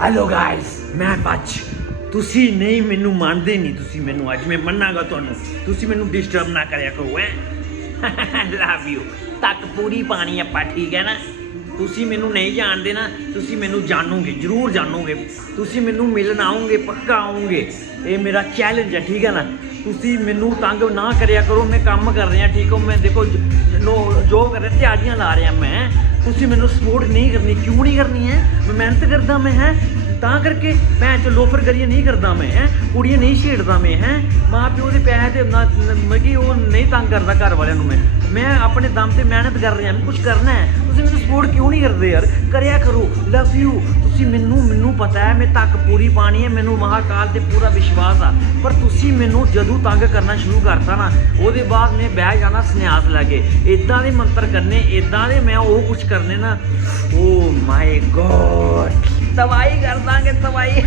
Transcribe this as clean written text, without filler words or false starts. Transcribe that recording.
Hello guys, ਮੈਂ ਬੱਚ। ਤੁਸੀਂ ਨਹੀਂ ਮੈਨੂੰ ਮੰਨਦੇ ਨਹੀਂ, ਤੁਸੀਂ ਮੈਨੂੰ ਅੱਜ ਮੈਂ ਮੰਨਾਂਗਾ ਤੁਹਾਨੂੰ। ਤੁਸੀਂ ਮੈਨੂੰ ਡਿਸਟਰਬ ਨਾ ਕਰਿਆ ਕਰੋ ਹੈ। Love you. ਤੱਕ ਪੂਰੀ ਪਾਣੀ ਆਪਾਂ, ਠੀਕ ਹੈ ਨਾ। ਤੁਸੀਂ ਮੈਨੂੰ ਨਹੀਂ ਜਾਣਦੇ ਨਾ, ਤੁਸੀਂ ਮੈਨੂੰ ਜਾਣੋਗੇ, ਜ਼ਰੂਰ ਜਾਣੋਗੇ। ਤੁਸੀਂ ਮੈਨੂੰ ਮਿਲਣ ਆਓਗੇ, ਪੱਕਾ ਆਓਗੇ। ਇਹ ਮੇਰਾ ਚੈਲੰਜ ਹੈ, ਠੀਕ ਹੈ ਨਾ। ਤੁਸੀਂ ਮੈਨੂੰ ਤੰਗ ਨਾ ਕਰਿਆ ਕਰੋ। ਮੈਂ ਕੰਮ ਕਰ ਰਿਹਾ, ਠੀਕ ਹੋ। ਮੈਂ ਦੇਖੋ ਜੋ ਕਰ ਰਿਹਾ, ਤਿਆਰੀਆਂ ਲਾ ਰਿਹਾ ਮੈਂ। ਤੁਸੀਂ ਮੈਨੂੰ ਸਪੋਰਟ ਨਹੀਂ ਕਰਨੀ। ਕਿਉਂ ਨਹੀਂ ਕਰਨੀ ਹੈ? ਮੈਂ ਮਿਹਨਤ ਕਰਦਾ ਮੈਂ ਹੈ, ਤਾਂ ਕਰਕੇ ਭੈਣ ਚੋ ਲੋਫਰ ਕਰੀਏ ਨਹੀਂ ਕਰਦਾ ਮੈਂ ਹੈ। ਕੁੜੀਆਂ ਨਹੀਂ ਛੇੜਦਾ ਮੈਂ ਹੈ। ਮਾਂ ਪਿਓ ਦੇ ਪੈਸੇ ਤੇ ਮਤਲਬ ਕਿ ਉਹ ਨਹੀਂ ਤੰਗ ਕਰਦਾ ਘਰ ਵਾਲਿਆਂ ਨੂੰ। ਮੈਂ ਆਪਣੇ ਦਮ ਤੇ ਮਿਹਨਤ ਕਰ ਰਿਹਾ, ਮੈਂ ਕੁਛ ਕਰਨਾ ਹੈ। ਤੁਸੀਂ ਮੈਨੂੰ ਸਪੋਰਟ ਕਿਉਂ ਨਹੀਂ ਕਰਦੇ ਯਾਰ? ਕਰਿਆ ਕਰੋ। Love you. ਤੁਸੀਂ ਮੈਨੂੰ ਪਤਾ ਹੈ ਮੈਂ ਤੱਕ ਪੂਰੀ ਪਾਣੀ ਹੈ, ਮੈਨੂੰ ਮਹਾਕਾਲ ਤੇ ਪੂਰਾ ਵਿਸ਼ਵਾਸ ਆ। ਪਰ ਤੁਸੀਂ ਮੈਨੂੰ ਜਦੋਂ ਤੰਗ ਕਰਨਾ ਸ਼ੁਰੂ ਕਰਤਾ ਨਾ, ਉਹਦੇ ਬਾਅਦ ਮੈਂ ਬਹਿ ਜਾਣਾ ਸੰਨਿਆਸ ਲੈ ਕੇ। ਇੱਦਾਂ ਦੇ ਮੰਤਰ ਕਰਨੇ, ਇੱਦਾਂ ਦੇ ਮੈਂ ਉਹ ਕੁਛ ਕਰਨੇ ਨਾ, ਓ ਮਾਈ ਗੋਡ। ਤਬਾਹੀ ਕਰ ਦਾਂਗੇ, ਤਬਾਹੀ।